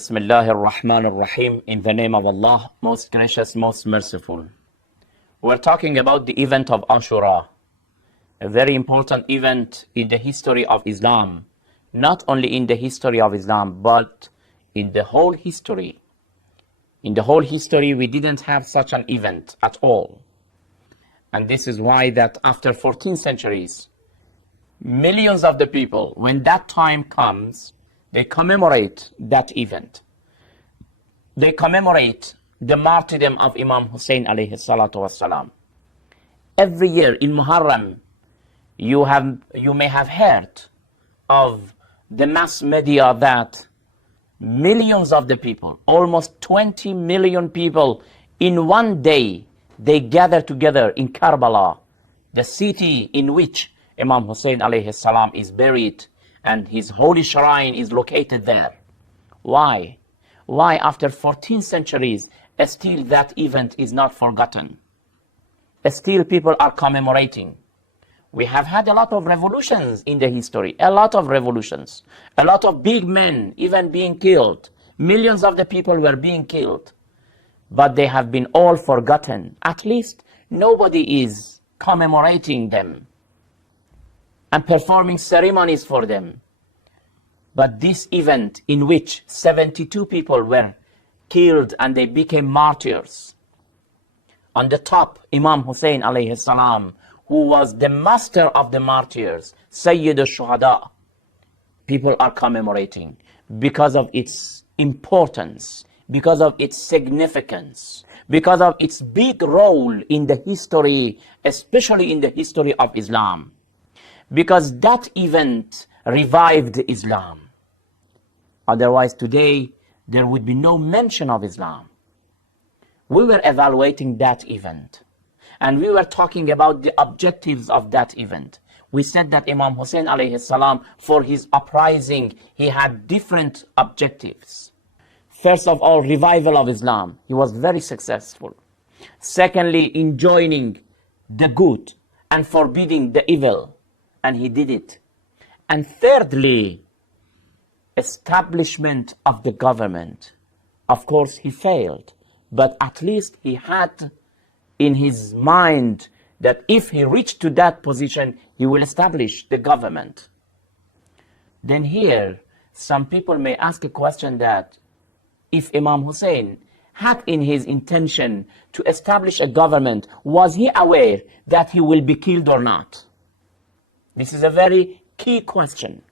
Bismillahir Rahmanir Rahim. In the name of Allah, most gracious, most merciful. We're talking about the event of Ashura, a very important event in the history of Islam. Not only in the history of Islam, but in the whole history. In the whole history, we didn't have such an event at all. And this is why that after 14 centuries, millions of the people, when that time comes, they commemorate that event. They commemorate the martyrdom of Imam Hussein alayhi salatu wasalam. Every year in Muharram, you may have heard of the mass media that millions of the people, almost 20 million people in one day, they gather together in Karbala, the city in which Imam Hussein alayhi salam is buried, and his holy shrine is located there. Why? Why after 14 centuries, still that event is not forgotten? Still people are commemorating. We have had a lot of revolutions in the history, a lot of revolutions, a lot of big men even being killed. Millions of the people were being killed, but they have been all forgotten. At least nobody is commemorating them and performing ceremonies for them. But this event in which 72 people were killed and they became martyrs, on the top, Imam Hussein alayhi salam, who was the master of the martyrs, Sayyid al-Shuhada, people are commemorating because of its importance, because of its significance, because of its big role in the history, especially in the history of Islam. Because that event revived Islam. Otherwise today, there would be no mention of Islam. We were evaluating that event. And we were talking about the objectives of that event. We said that Imam Hussein alayhi salam, for his uprising, he had different objectives. First of all, revival of Islam. He was very successful. Secondly, enjoining the good and forbidding the evil. And he did it. And thirdly, establishment of the government. Of course, he failed. But at least he had in his mind that if he reached to that position, he will establish the government. Then here, some people may ask a question that if Imam Hussein had in his intention to establish a government, was he aware that he will be killed or not? This is a very key question.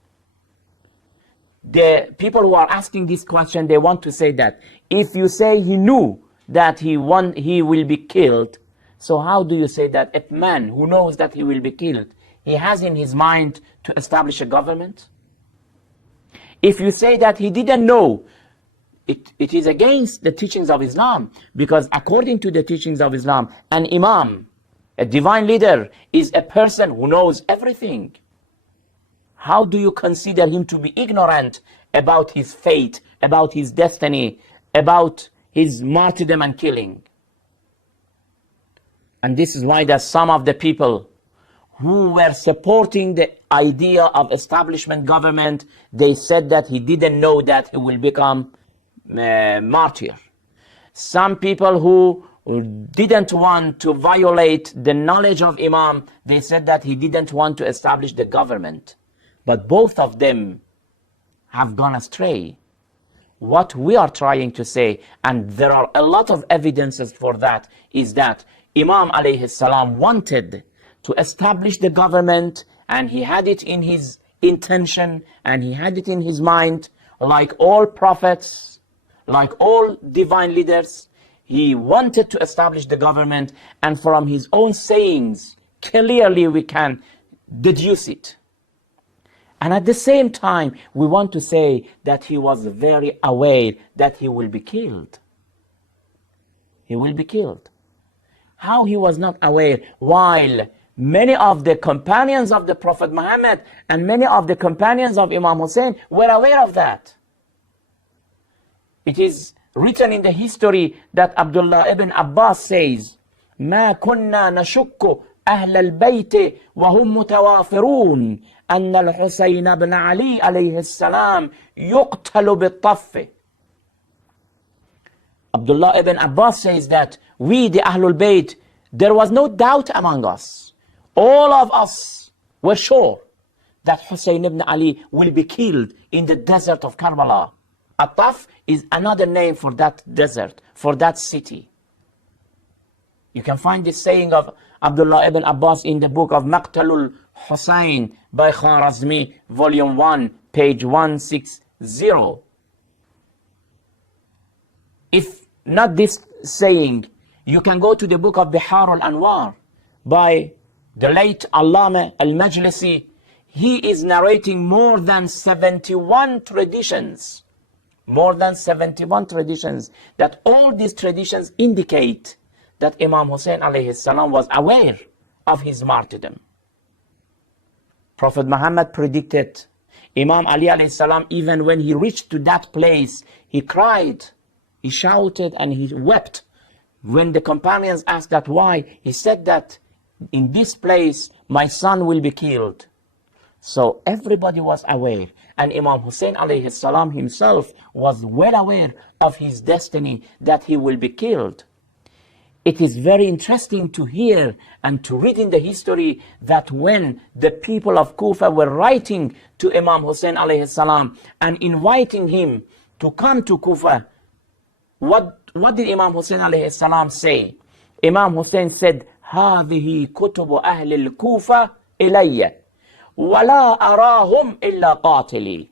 The people who are asking this question, they want to say that if you say he knew that he will be killed, so how do you say that a man who knows that he will be killed, he has in his mind to establish a government? If you say that he didn't know, it is against the teachings of Islam, because according to the teachings of Islam, an imam, a divine leader, is a person who knows everything. How do you consider him to be ignorant about his fate, about his destiny, about his martyrdom and killing? And this is why that some of the people who were supporting the idea of establishment government, they said that he didn't know that he will become martyr. Some people who didn't want to violate the knowledge of Imam, they said that he didn't want to establish the government. But both of them have gone astray. What we are trying to say, and there are a lot of evidences for that, is that Imam alayhi salam wanted to establish the government, and he had it in his intention, and he had it in his mind, like all prophets, like all divine leaders. He wanted to establish the government, and from his own sayings, clearly we can deduce it. And at the same time, we want to say that he was very aware that he will be killed. He will be killed. How he was not aware, while many of the companions of the Prophet Muhammad and many of the companions of Imam Hussein were aware of that. It is written in the history that Abdullah ibn Abbas says, ما كنا نشك أهل البيت وهم متوافرون أن الحسين بن علي عليه السلام يقتل بالطف. Abdullah ibn Abbas says that we, the Ahlul Bayt, there was no doubt among us. All of us were sure that Hussein ibn Ali will be killed in the desert of Karbala. Ataf is another name for that desert, for that city. You can find this saying of Abdullah ibn Abbas in the book of Maqtalul Hussein by Kharazmi, volume 1, page 160. If not this saying, you can go to the book of Bihar al-Anwar by the late Allama al-Majlisi. He is narrating more than 71 traditions. More than 71 traditions, that all these traditions indicate that Imam Hussein alayhi salam was aware of his martyrdom. Prophet Muhammad predicted. Imam Ali alayhi salam, even when he reached to that place, he cried, he shouted, and he wept. When the companions asked that why, he said that in this place my son will be killed. So everybody was aware, and Imam Hussein alayhi salam himself was well aware of his destiny, that he will be killed. It is very interesting to hear and to read in the history that when the people of Kufa were writing to Imam Hussein alayhi salam and inviting him to come to Kufa, what did Imam Hussein alayhi salam say? Imam Hussein said, هذه كتب أهل الكوفة إلي ولا أراهم إلا قاتلي.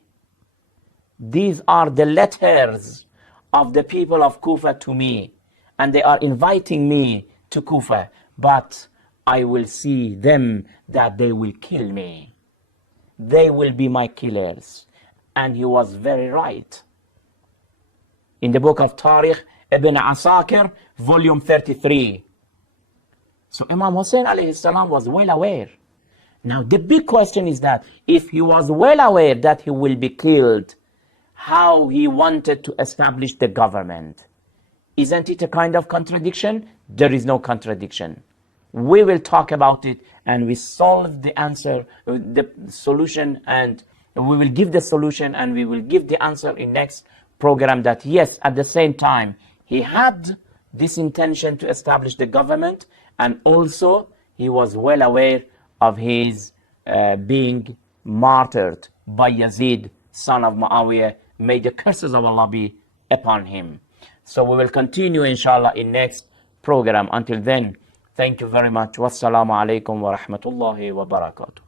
These are the letters of the people of Kufa to me, and they are inviting me to Kufa, but I will see them that they will kill me. They will be my killers. And he was very right. In the book of Tariq, Ibn Asakir, volume 33. So Imam Hussein alayhi salam was well aware. Now the big question is that if he was well aware that he will be killed, how he wanted to establish the government? Isn't it a kind of contradiction? There is no contradiction. We will talk about it, and we solve the answer, the solution, and we will give the solution, and we will give the answer in next program, that yes, at the same time, he had this intention to establish the government, and also he was well aware of his being martyred by Yazid, son of Muawiyah. May the curses of Allah be upon him. So we will continue inshallah in next program. Until then, thank you very much. Wassalamu alaikum wa rahmatullahi wa barakatuh.